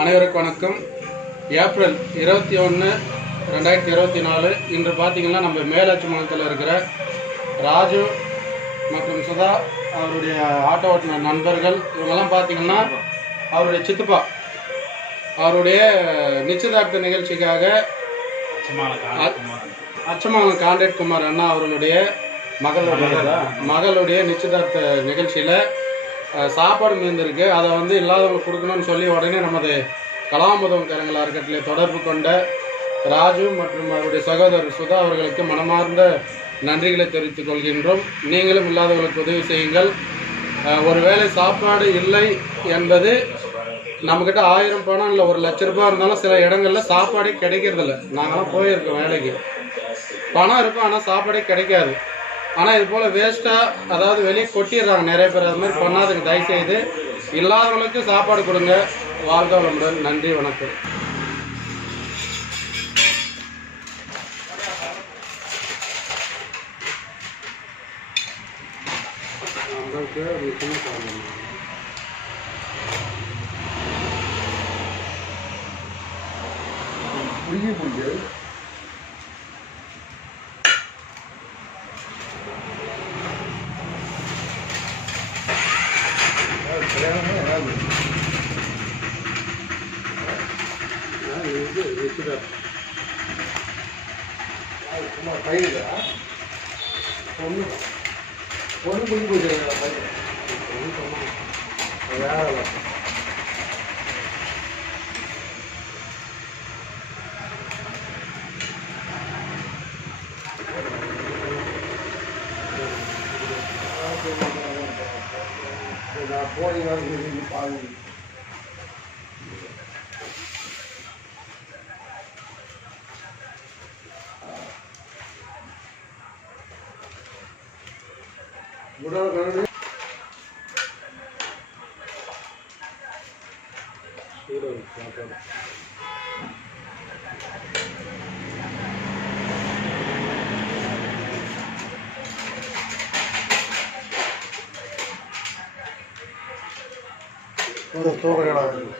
அனைவருக்கும் வணக்கம். ஏப்ரல் இருபத்தி ஒன்று ரெண்டாயிரத்தி இருபத்தி நாலு. இன்று பார்த்தீங்கன்னா நம்ம மேலாட்சி மாநிலத்தில் இருக்கிற ராஜு மற்றும் சுதா அவருடைய ஆட்டோ ஓட்டுநர் நண்பர்கள் இவங்கெல்லாம் பார்த்தீங்கன்னா அவருடைய சித்தப்பா அவருடைய நிச்சயதார்த்த நிகழ்ச்சிக்காக அச்சமாவன் காண்டேட் குமார் அண்ணா அவர்களுடைய மகளுடைய மகளுடைய நிச்சயதார்த்த நிகழ்ச்சியில் சாப்பாடு மீந்திருக்கு அதை வந்து இல்லாதவங்க கொடுக்கணும்னு சொல்லி உடனே நமது கலாமுதம் கரங்கள் அறக்கட்டளை தொடர்பு கொண்ட ராஜு மற்றும் அவருடைய சகோதரர் சுதா அவர்களுக்கு மனமார்ந்த நன்றிகளை தெரிவித்துக் கொள்கின்றோம். நீங்களும் இல்லாதவர்களுக்கு உதவி செய்யுங்கள். ஒருவேளை சாப்பாடு இல்லை என்பது நம்மக்கிட்ட ஆயிரம் பணம் இல்லை ஒரு லட்ச ரூபாய் இருந்தாலும் சில இடங்களில் சாப்பாடே கிடைக்கிறதில்ல. நாங்களாம் போயிருக்கோம் வேலைக்கு. பணம் இருக்கும் ஆனால் சாப்பாடே கிடைக்காது. ஆனால் இது போல் வேஸ்ட்டாக அதாவது வெளியே கொட்டிடுறாங்க நிறைய பேர். அது மாதிரி பண்ணாதுங்க. தயவுசெய்து இல்லாதவங்களுக்கு சாப்பாடு கொடுங்க. வாழ்க வளமுடன். நன்றி வணக்கம். சும்மா பயிரா ஒன்று ஒன்று குடி போயிடுறாங்க பயிர் வேலை கோழி வருகிறது பாதி உடல் கழுவி ஹீரோ ஒரு தூக்கம்